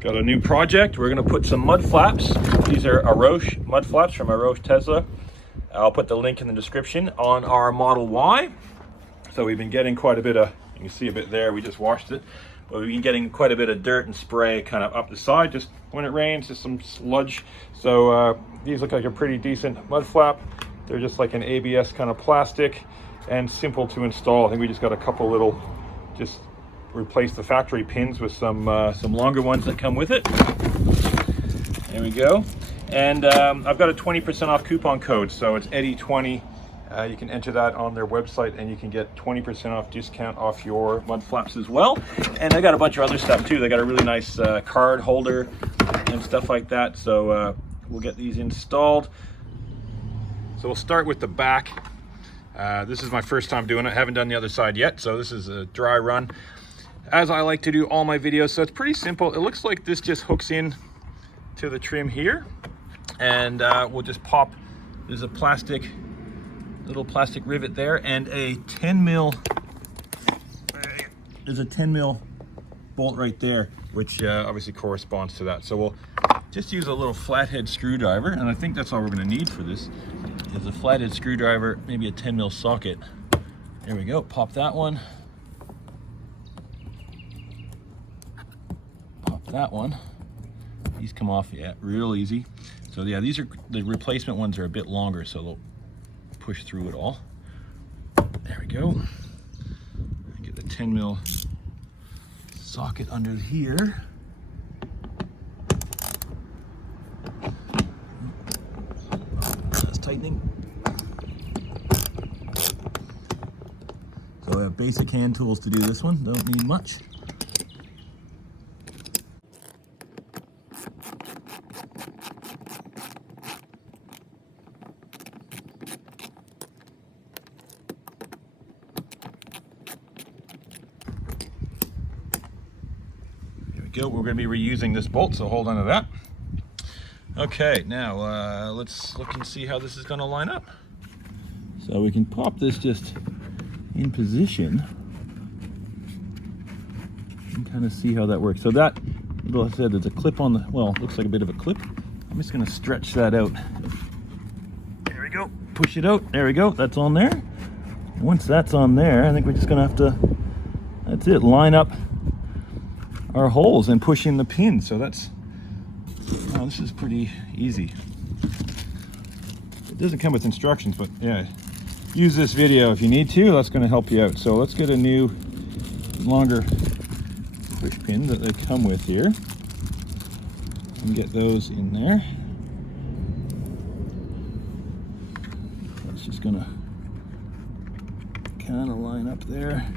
Got a new project. We're gonna put some mud flaps. These are Arcoche mud flaps from Arcoche Tesla. I'll put the link in the description on our Model Y. So we've been getting quite a bit of, you can see a bit there, we just washed it. But we've been getting quite a bit of dirt and spray kind of up the side, just when it rains, just some sludge. So these look like a pretty decent mud flap. They're just like an ABS kind of plastic and simple to install. I think we just got a couple little, just replace the factory pins with some longer ones that come with it. There we go. And I've got a 20% off coupon code, so it's Eddie20. You can enter that on their website and you can get 20% off discount off your mud flaps as well. And I got a bunch of other stuff too. They got a really nice card holder and stuff like that. So we'll get these installed. So we'll start with the back. This is my first time doing it. I haven't done the other side yet, so this is a dry run, as I like to do all my videos. So it's pretty simple. It looks like this just hooks in to the trim here, and we'll just pop, there's a little plastic rivet there, and a 10 mil, there's a 10 mil bolt right there, which obviously corresponds to that. So we'll just use a little flathead screwdriver, and I think that's all we're gonna need for this, is a flathead screwdriver, maybe a 10 mil socket. There we go, pop that one. Pop that one. These come off, yeah, real easy. So yeah, these are, the replacement ones are a bit longer, so they'll push through it all. There we go. Get the 10 mil socket under here. That's tightening. So I have basic hand tools to do this one, don't need much. Go. We're going to be reusing this bolt, so hold on to that. Okay, now let's look and see how this is going to line up. So we can pop this just in position and kind of see how that works. So that, like I said, there's a clip on the, well, looks like a bit of a clip. I'm just going to stretch that out. There we go. Push it out. There we go. That's on there. And once that's on there, I think we're just going to have to, that's it, line up our holes and push in the pin. So that's, oh, this is pretty easy. It doesn't come with instructions, but yeah, use this video if you need to. That's going to help you out. So let's get a new longer push pin that they come with here and get those in there. That's just going to kind of line up there.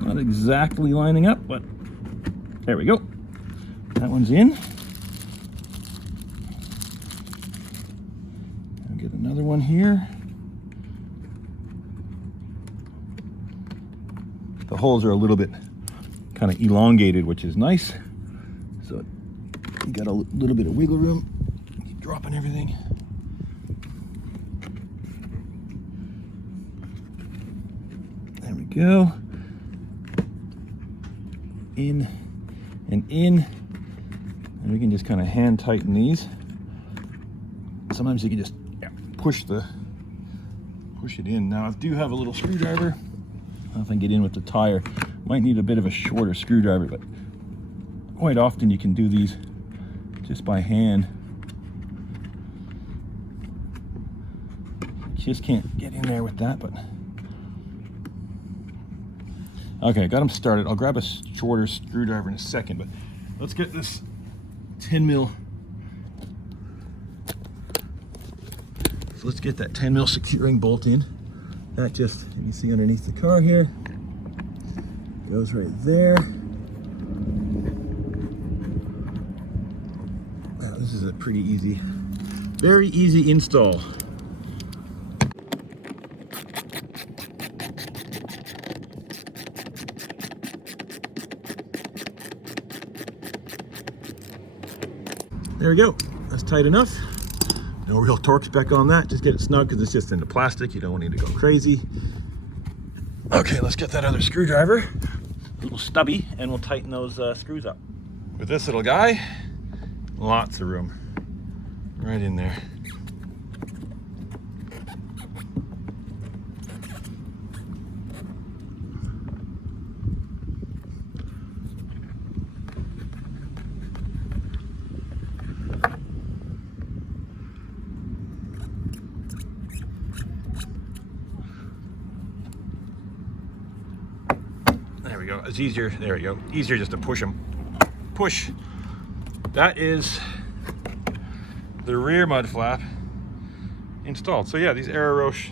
Not exactly lining up, but there we go. That one's in. I'll get another one here. The holes are a little bit kind of elongated, which is nice. So you got a little bit of wiggle room. Keep dropping everything. There we go. In and in, and we can just kind of hand tighten these. Sometimes you can just push it in. Now I do have a little screwdriver. I don't know if I can get in with the tire. Might need a bit of a shorter screwdriver, but quite often you can do these just by hand. Just can't get in there with that, but okay, got them started. I'll grab a shorter screwdriver in a second, but let's get this 10 mil. So let's get that 10 mil securing bolt in. That just, you can see underneath the car here, goes right there. Wow, this is a pretty easy, very easy install. There we go, that's tight enough. No real torque spec on that, just get it snug because it's just into plastic. You don't need to go crazy. Okay, let's get that other screwdriver, a little stubby, and we'll tighten those screws up. With this little guy, lots of room right in there. There we go. It's easier. There we go. Easier just to push them. Push. That is the rear mud flap installed. So yeah, these Arcoche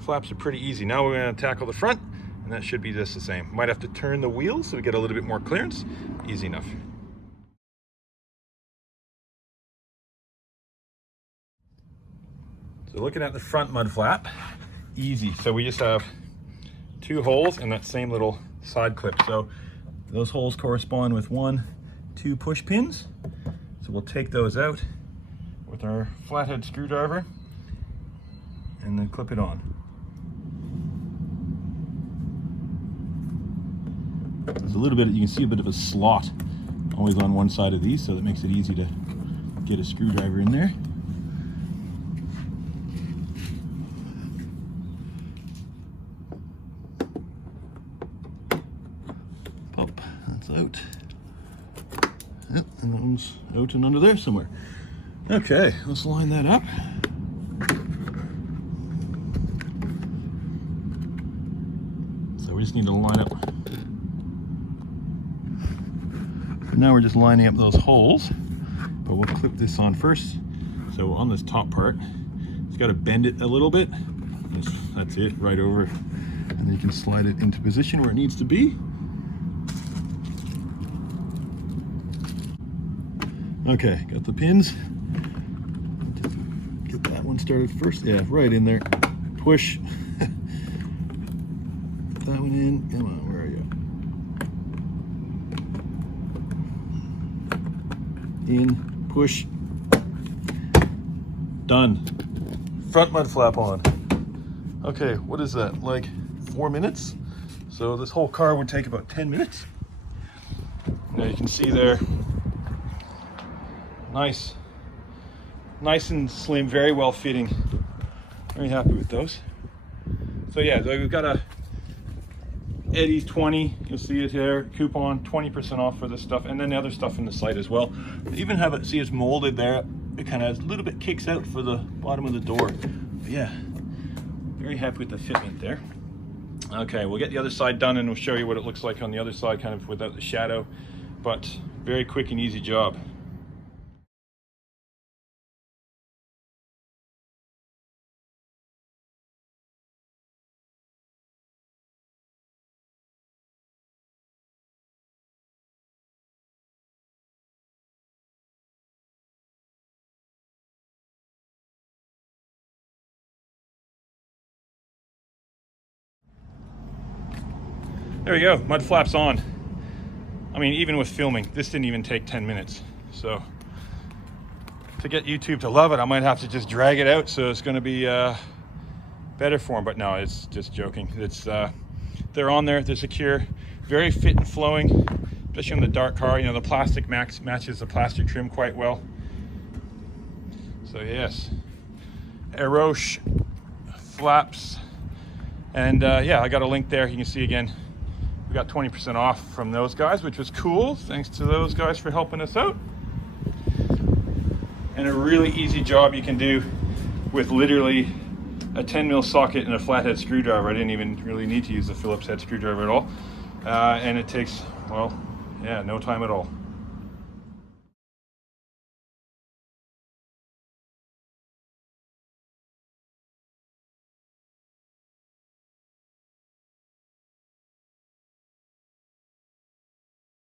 flaps are pretty easy. Now we're going to tackle the front, and that should be just the same. Might have to turn the wheels so we get a little bit more clearance. Easy enough. So looking at the front mud flap, easy. So we just have 2 holes and that same little side clip. So those holes correspond with 1, 2 push pins. So we'll take those out with our flathead screwdriver and then clip it on. There's a little bit, you can see a bit of a slot always on one side of these, so that makes it easy to get a screwdriver in there. Pop, that's out. Yep, and that one's out and under there somewhere. Okay, let's line that up. So we just need to line up. Now we're just lining up those holes, but we'll clip this on first. So on this top part, it's got to bend it a little bit. That's it, right over. And then you can slide it into position where it needs to be. Okay, got the pins. Get that one started first. Yeah, right in there. Push. Put that one in. Come on, where are you? In, push. Done. Front mud flap on. Okay, what is that? Like 4 minutes? So this whole car would take about 10 minutes. Now you can see there. Nice and slim, very well fitting. Very happy with those. So yeah, we've got a Eddie's 20, you'll see it here, coupon 20% off for this stuff, and then the other stuff in the site as well. Even have it, see it's molded there, it kind of a little bit kicks out for the bottom of the door. But yeah, very happy with the fitment there. Okay, we'll get the other side done and we'll show you what it looks like on the other side, kind of without the shadow, but very quick and easy job. There we go, mud flaps on. I mean, even with filming, this didn't even take 10 minutes. So to get YouTube to love it, I might have to just drag it out so it's gonna be better for them, but no, it's just joking. It's they're on there, they're secure, very fit and flowing, especially on the dark car. You know, the plastic matches the plastic trim quite well. So yes, Arcoche flaps. And yeah, I got a link there, you can see again. We got 20% off from those guys, which was cool. Thanks to those guys for helping us out. And a really easy job you can do with literally a 10mm socket and a flathead screwdriver. I didn't even really need to use the Phillips head screwdriver at all. And it takes, well, yeah, no time at all.